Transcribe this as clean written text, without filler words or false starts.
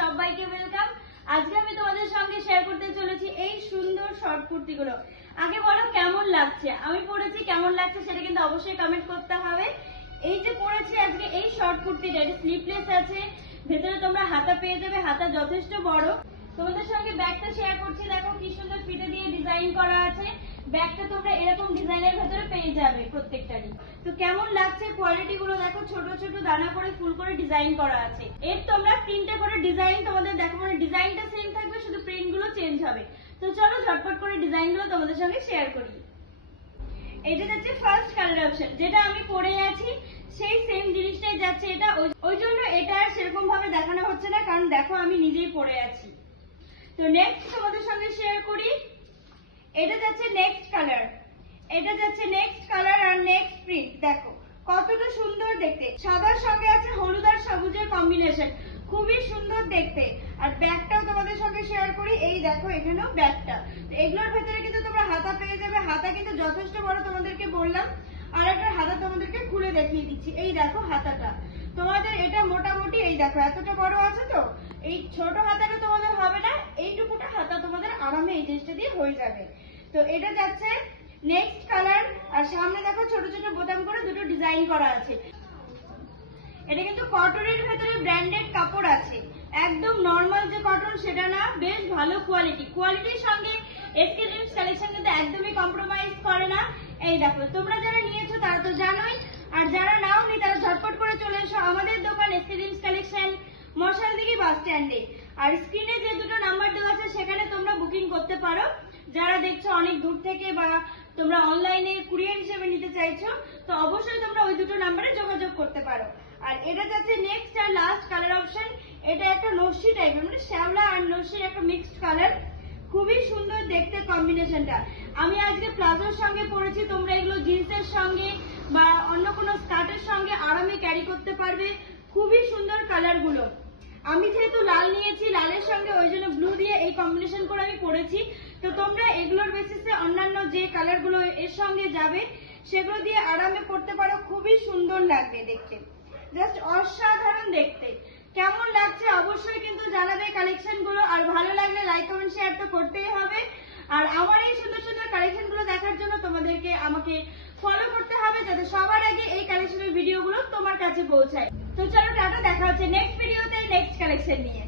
সবাইকে ওয়েলকাম। আজকে আমি তোমাদের সঙ্গে শেয়ার করতে চলেছি এই সুন্দর শর্ট কুর্তিগুলো। আগে বলো কেমন লাগছে, আমি পরেছি কেমন লাগছে সেটা কিন্তু অবশ্যই কমেন্ট করতে হবে। এই যে পরেছি আজকে এই শর্ট কুর্তিটা, এটা স্লিভলেস আছে, ভেতরে তোমরা হাতা পেয়ে যাবে, হাতা যথেষ্ট বড়। তোমাদের সঙ্গে ব্যাগটা শেয়ার করছি, দেখো কি সুন্দর ফিতে দিয়ে ডিজাইন করা আছে। ব্যাগটা তোমরা এরকম ডিজাইনের ভেতরে পেয়ে যাবে প্রত্যেকটারই। তো কেমন লাগছে কোয়ালিটি গুলো দেখো, ছোট ছোট দানা করে ফুল করে ডিজাইন করা আছে। এর তোমরা তিনটে করে ডিজাইন তোমাদের দেখো, মানে ডিজাইনটা সেম থাকবে, শুধু প্রিন্ট গুলো চেঞ্জ হবে। তো চলো ঝটপট করে ডিজাইন গুলো তোমাদের সঙ্গে শেয়ার করি। এটা যাচ্ছে ফার্স্ট কালার অপশন, যেটা আমি পরে আছি সেই সেম জিনিসটাই যাচ্ছে এটা, ওই জন্য এটা সেরকম ভাবে দেখানো হচ্ছে না, কারণ দেখো আমি নিজেই পরে আছি। তো নেক্সট তোমাদের সঙ্গে শেয়ার করি, এটা যাচ্ছে নেক্সট কালার, এটা যাচ্ছে নেক্সট কালার আর নেক্সট প্রিন্ট। দেখো কতটা সুন্দর দেখতে, সাদার সঙ্গে আছে হলুদ আর সবুজের কম্বিনেশন, খুবই সুন্দর দেখতে। আর ব্যাগটাও তোমাদের সঙ্গে শেয়ার করি, এই দেখো এখানেও ব্যাগটা। তো এগুলোর ভেতরে কিন্তু তোমরা হাতা পেয়ে যাবে, হাতা কিন্তু যথেষ্ট বড় তোমাদেরকে বললাম। আর একটা হাতা তোমাদেরকে খুলে দেখিয়ে দিচ্ছি, এই দেখো হাতাটা তোমাদের এটা মোটামুটি এই দেখো এতটা বড় আছে। তো এই ছোট হাতাটা তোমাদের হবে না, এইটুকুটা হাতা তোমাদের আরামে এই জিনিসটা দিয়ে হয়ে যাবে। তো এটা যাচ্ছে নেক্সট কালার, আর সামনে দেখো ছোট ছোট বোতাম করে দুটো ডিজাইন করা আছে। এটা কিন্তু কটনের ভেতরে ব্র্যান্ডেড কাপড় আছে, একদম নর্মাল যে কটন সেটা না, বেশ ভালো কোয়ালিটি। কোয়ালিটির সঙ্গে এসকে ড্রিমস কালেকশন কিন্তু একদমই কম্প্রোমাইজ করে না। এই দেখো তোমরা যারা নিয়েছো তারা তো জানোই, আর যারা নাও নি তারা ঝটপট করে চলে এসো আমাদের দোকান এসকে ড্রিমস কালেকশন, মশালদিঘি বাস স্ট্যান্ডে। আর স্ক্রিনে যে দুটো নাম্বার দেওয়া আছে সেখানে তোমরা বুকিং করতে পারো, যারা দেখছো অনেক দূর থেকে বা তোমরা অনলাইনে কুরিয়ার হিসেবে নিতে চাইছো, তো অবশ্যই তোমরা ওই দুটো নাম্বারে যোগাযোগ করতে পারো। আর এটা যাচ্ছে নেক্সট আর লাস্ট কালার অপশন, এটা একটা নস্যি টাইপের, মানে শ্যাওলা আর নস্যির একটা মিক্সড কালার, খুবই সুন্দর দেখতে কম্বিনেশনটা। আমি আজকে প্লাজোর সঙ্গে পরেছি, তোমরা এগুলো জিন্সের সঙ্গে বা অন্য কোনো স্কার্টের সঙ্গে আরামে ক্যারি করতে পারবে, খুবই সুন্দর কালার গুলো। আমি যেহেতু লাল নিয়েছি, লালের সঙ্গে ওই জন্য ব্লু দিয়ে এই কম্বিনেশন করে আমি পরেছি। তো তোমরা এগুলোর বেসিসে অন্যান্য যে কালার গুলো এর সঙ্গে যাবে সেগুলো দিয়ে আরামে পরতে পারো, খুবই সুন্দর লাগবে দেখতে, জাস্ট অসাধারণ দেখতে। কেমন লাগছে অবশ্যই কিন্তু জানাবে কালেকশন গুলো, আর ভালো লাগলে লাইক কমেন্ট শেয়ার তো করতেই হবে। আর আমার এই সুন্দর সুন্দর কালেকশন গুলো দেখার জন্য তোমাদেরকে আমাকে ফলো করতে হবে, যাতে সবার আগে এই কালেকশনের ভিডিও গুলো তোমার কাছে পৌঁছায়। তো চলো টাটা, দেখা হচ্ছে নেক্সট ভিডিওতে নেক্সট কালেকশন নিয়ে।